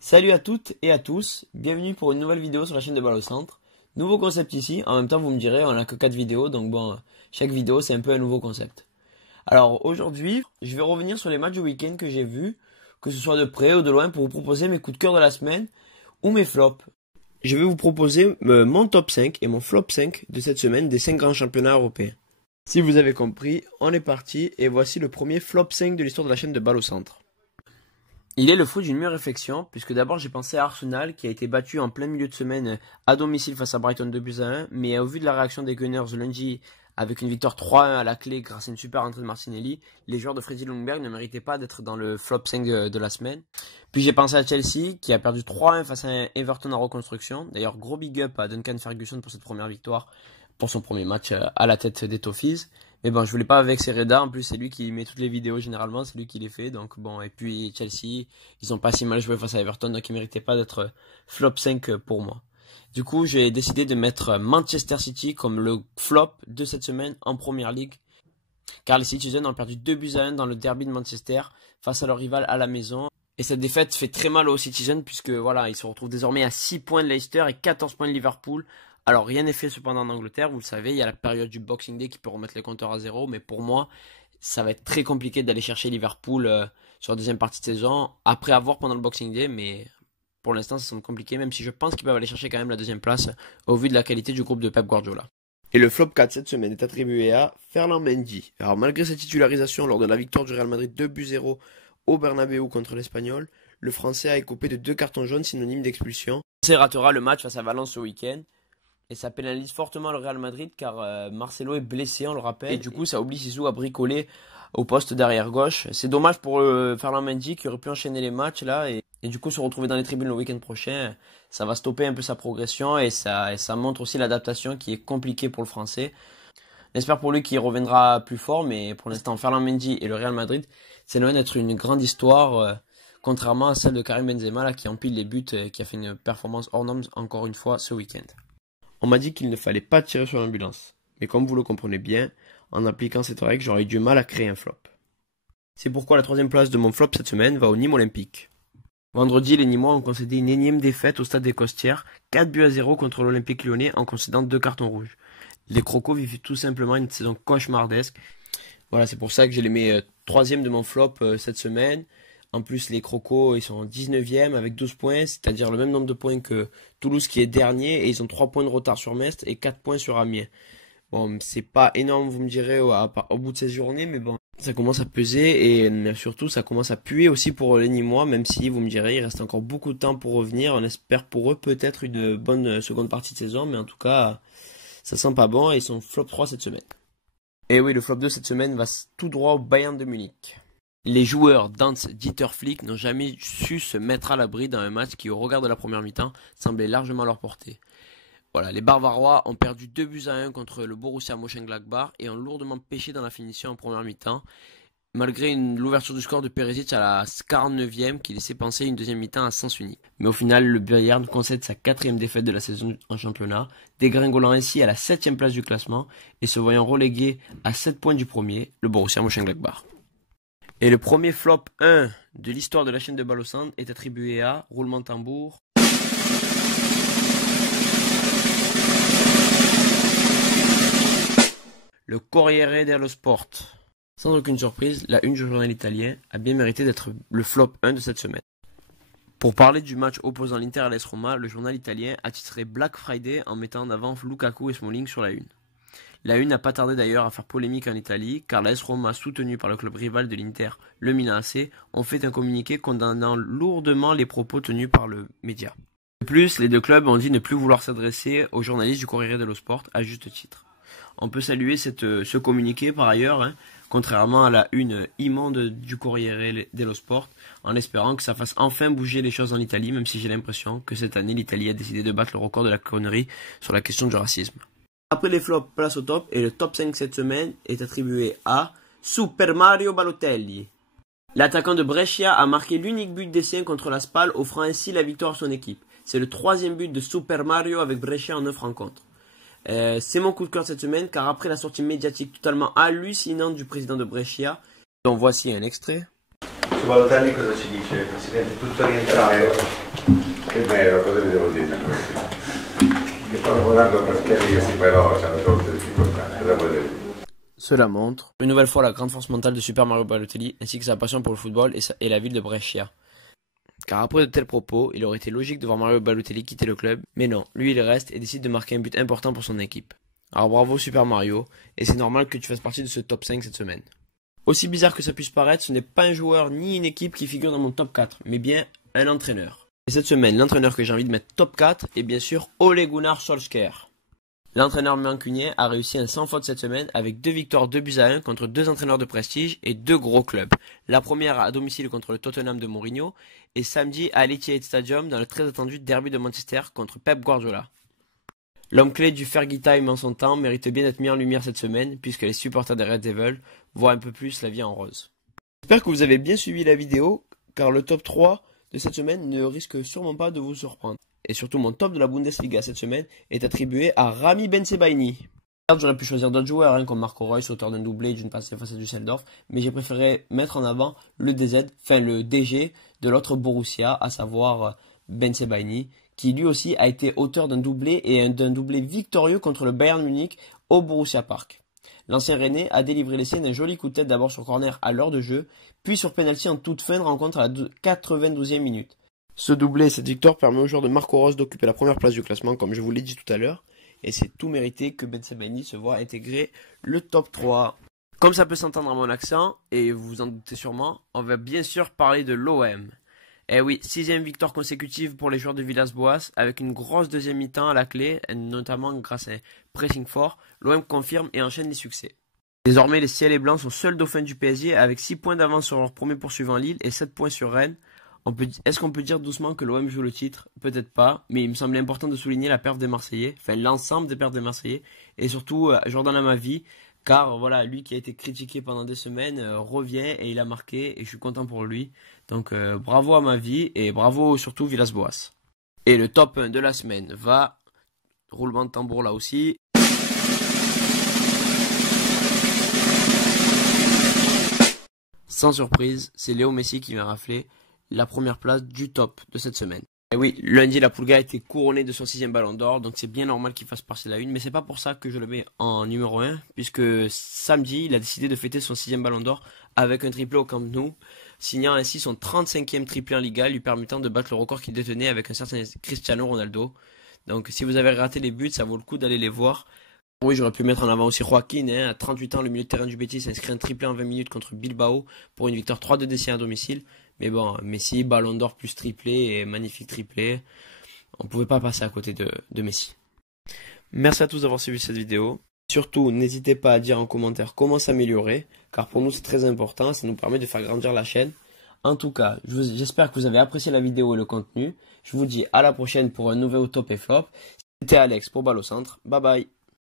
Salut à toutes et à tous, bienvenue pour une nouvelle vidéo sur la chaîne de Balle au Centre. Nouveau concept ici, en même temps vous me direz, on n'a que 4 vidéos, donc bon, chaque vidéo c'est un peu un nouveau concept. Alors aujourd'hui, je vais revenir sur les matchs du week-end que j'ai vus, que ce soit de près ou de loin, pour vous proposer mes coups de cœur de la semaine ou mes flops. Je vais vous proposer mon top 5 et mon flop 5 de cette semaine des 5 grands championnats européens. Si vous avez compris, on est parti et voici le premier flop 5 de l'histoire de la chaîne de Balle au Centre. Il est le fruit d'une mûre réflexion, puisque d'abord j'ai pensé à Arsenal, qui a été battu en plein milieu de semaine à domicile face à Brighton 2-1, mais au vu de la réaction des Gunners lundi, avec une victoire 3-1 à la clé grâce à une super entrée de Martinelli, les joueurs de Freddy Ljungberg ne méritaient pas d'être dans le flop 5 de la semaine. Puis j'ai pensé à Chelsea, qui a perdu 3-1 face à un Everton en reconstruction. D'ailleurs, gros big up à Duncan Ferguson pour cette première victoire, pour son premier match à la tête des Toffees. Mais bon, je voulais pas vexer Reda, en plus c'est lui qui met toutes les vidéos généralement, c'est lui qui les fait, donc bon, et puis Chelsea, ils ont pas si mal joué face à Everton, donc ils méritaient pas d'être flop 5 pour moi. Du coup, j'ai décidé de mettre Manchester City comme le flop de cette semaine en Premier League, car les Citizens ont perdu 2-1 dans le derby de Manchester face à leur rival à la maison. Et cette défaite fait très mal aux Citizens, puisque voilà, ils se retrouvent désormais à 6 points de Leicester et 14 points de Liverpool. Alors rien n'est fait cependant en Angleterre, vous le savez, il y a la période du Boxing Day qui peut remettre les compteurs à zéro, mais pour moi, ça va être très compliqué d'aller chercher Liverpool sur la deuxième partie de saison, après avoir pendant le Boxing Day, mais pour l'instant ça semble compliqué, même si je pense qu'ils peuvent aller chercher quand même la deuxième place, au vu de la qualité du groupe de Pep Guardiola. Et le flop 4 cette semaine est attribué à Ferland Mendy. Alors malgré sa titularisation lors de la victoire du Real Madrid 2-0 au Bernabéu contre l'Espagnol, le Français a écopé de 2 cartons jaunes synonymes d'expulsion. Le Français ratera le match face à Valence ce week-end. Et ça pénalise fortement le Real Madrid car Marcelo est blessé, on le rappelle. Et du coup, ça oblige Zizou à bricoler au poste d'arrière gauche. C'est dommage pour Ferland Mendy qui aurait pu enchaîner les matchs là et du coup se retrouver dans les tribunes le week-end prochain. Ça va stopper un peu sa progression et ça montre aussi l'adaptation qui est compliquée pour le Français. J'espère pour lui qu'il reviendra plus fort, mais pour l'instant, Ferland Mendy et le Real Madrid, c'est loin d'être une grande histoire, contrairement à celle de Karim Benzema là, qui empile les buts et qui a fait une performance hors norme encore une fois ce week-end. On m'a dit qu'il ne fallait pas tirer sur l'ambulance. Mais comme vous le comprenez bien, en appliquant cette règle, j'aurais eu du mal à créer un flop. C'est pourquoi la troisième place de mon flop cette semaine va au Nîmes Olympique. Vendredi, les Nîmois ont concédé une énième défaite au stade des Costières, 4-0 contre l'Olympique Lyonnais en concédant 2 cartons rouges. Les Crocos vivent tout simplement une saison cauchemardesque. Voilà, c'est pour ça que j'ai les mis troisième de mon flop cette semaine. En plus, les Crocos, ils sont en 19e avec 12 points, c'est-à-dire le même nombre de points que Toulouse qui est dernier, et ils ont 3 points de retard sur Metz et 4 points sur Amiens. Bon, c'est pas énorme, vous me direz, au bout de ces journées, mais bon, ça commence à peser, et surtout, ça commence à puer aussi pour les Nîmois, même si, vous me direz, il reste encore beaucoup de temps pour revenir. On espère pour eux peut-être une bonne seconde partie de saison, mais en tout cas, ça sent pas bon, et ils sont flop 3 cette semaine. Et oui, le flop 2 cette semaine va tout droit au Bayern de Munich. Les joueurs d'Hans-Dieter Flick n'ont jamais su se mettre à l'abri dans un match qui, au regard de la première mi-temps, semblait largement à leur portée. Voilà, les Bavarois ont perdu 2-1 contre le Borussia Mönchengladbach et ont lourdement pêché dans la finition en première mi-temps, malgré l'ouverture du score de Perisic à la 49e qui laissait penser une deuxième mi-temps à sens unique. Mais au final, le Bayern concède sa 4e défaite de la saison en championnat, dégringolant ainsi à la 7e place du classement et se voyant relégué à 7 points du premier, le Borussia Mönchengladbach. Et le premier flop 1 de l'histoire de la chaîne de Balle au Centre est attribué à, roulement de tambour, le Corriere dello Sport. Sans aucune surprise, la une du journal italien a bien mérité d'être le flop 1 de cette semaine. Pour parler du match opposant l'Inter à l'AS Roma, le journal italien a titré Black Friday en mettant en avant Lukaku et Smalling sur la une. La une n'a pas tardé d'ailleurs à faire polémique en Italie, car l'AS Roma, soutenu par le club rival de l'Inter, le Milan AC, ont fait un communiqué condamnant lourdement les propos tenus par le média. De plus, les deux clubs ont dit ne plus vouloir s'adresser aux journalistes du Corriere dello Sport, à juste titre. On peut saluer ce communiqué par ailleurs, contrairement à la une immonde du Corriere dello Sport, en espérant que ça fasse enfin bouger les choses en Italie, même si j'ai l'impression que cette année l'Italie a décidé de battre le record de la connerie sur la question du racisme. Après les flops, place au top, et le top 5 cette semaine est attribué à Super Mario Balotelli. L'attaquant de Brescia a marqué l'unique but des siens contre la Spal, offrant ainsi la victoire à son équipe. C'est le 3e but de Super Mario avec Brescia en 9 rencontres. C'est mon coup de cœur cette semaine, car après la sortie médiatique totalement hallucinante du président de Brescia, dont voici un extrait. Su Balotelli cosa ci dice? Presidente, tutto rientrare. È vero, cosa vi devo dire? Che sto lavorando per chiarirsi, però c'è una sorta di difficoltà. Cosa volete dire? Cela montre une nouvelle fois la grande force mentale de Super Mario Balotelli ainsi que sa passion pour le football et la ville de Brescia. Car après de tels propos, il aurait été logique de voir Mario Balotelli quitter le club, mais non, lui il reste et décide de marquer un but important pour son équipe. Alors bravo Super Mario, et c'est normal que tu fasses partie de ce top 5 cette semaine. Aussi bizarre que ça puisse paraître, ce n'est pas un joueur ni une équipe qui figure dans mon top 4, mais bien un entraîneur. Et cette semaine, l'entraîneur que j'ai envie de mettre top 4 est bien sûr Ole Gunnar Solskjaer. L'entraîneur mancunien a réussi un sans faute cette semaine avec 2 victoires 2-1 contre 2 entraîneurs de prestige et 2 gros clubs. La première à domicile contre le Tottenham de Mourinho et samedi à l'Etihad Stadium dans le très attendu derby de Manchester contre Pep Guardiola. L'homme clé du Fergie Time en son temps mérite bien d'être mis en lumière cette semaine puisque les supporters des Red Devils voient un peu plus la vie en rose. J'espère que vous avez bien suivi la vidéo car le top 3 de cette semaine ne risque sûrement pas de vous surprendre. Et surtout mon top de la Bundesliga cette semaine est attribué à Rami Bensebaini. J'aurais pu choisir d'autres joueurs comme Marco Reus, auteur d'un doublé d'une passe face à Düsseldorf, mais j'ai préféré mettre en avant le le DG de l'autre Borussia, à savoir Bensebaini, qui lui aussi a été auteur d'un doublé et d'un doublé victorieux contre le Bayern Munich au Borussia Park. L'ancien Rennais a délivré l'essai d'un joli coup de tête d'abord sur corner à l'heure de jeu, puis sur penalty en toute fin de rencontre à la 92e minute. Ce doublé et cette victoire permet au joueur de Marco Reus d'occuper la première place du classement, comme je vous l'ai dit tout à l'heure, et c'est tout mérité que Bensebaini se voit intégrer le top 3. Comme ça peut s'entendre à mon accent, et vous vous en doutez sûrement, on va bien sûr parler de l'OM. Eh oui, 6e victoire consécutive pour les joueurs de Villas-Boas, avec une grosse deuxième mi-temps à la clé, notamment grâce à un pressing fort, l'OM confirme et enchaîne les succès. Désormais, les ciels et blancs sont seuls dauphins du PSG, avec 6 points d'avance sur leur premier poursuivant Lille et 7 points sur Rennes. Est-ce qu'on peut dire doucement que l'OM joue le titre? Peut-être pas, mais il me semblait important de souligner la perte des Marseillais, enfin l'ensemble des pertes des Marseillais, et surtout Jordan Amavi, car voilà, lui qui a été critiqué pendant des semaines revient et il a marqué, et je suis content pour lui. Donc bravo Amavi, et bravo surtout Villas-Boas. Et le top 1 de la semaine va, roulement de tambour là aussi. Sans surprise, c'est Léo Messi qui vient rafler la première place du top de cette semaine. Et oui, lundi, la Pulga a été couronnée de son 6e ballon d'or, donc c'est bien normal qu'il fasse partie de la une, mais c'est pas pour ça que je le mets en numéro 1, puisque samedi, il a décidé de fêter son 6e ballon d'or avec un triplé au Camp Nou, signant ainsi son 35e triplé en Liga, lui permettant de battre le record qu'il détenait avec un certain Cristiano Ronaldo. Donc si vous avez raté les buts, ça vaut le coup d'aller les voir. Oui, j'aurais pu mettre en avant aussi Joaquin, à 38 ans, le milieu de terrain du Betis inscrit un triplé en 20 minutes contre Bilbao pour une victoire 3-2 d'essai à domicile. Mais bon, Messi, ballon d'or plus triplé et magnifique triplé. On ne pouvait pas passer à côté de Messi. Merci à tous d'avoir suivi cette vidéo. Surtout, n'hésitez pas à dire en commentaire comment s'améliorer, car pour nous c'est très important, ça nous permet de faire grandir la chaîne. En tout cas, j'espère que vous avez apprécié la vidéo et le contenu. Je vous dis à la prochaine pour un nouveau top et flop. C'était Alex pour Balle au Centre. Bye bye.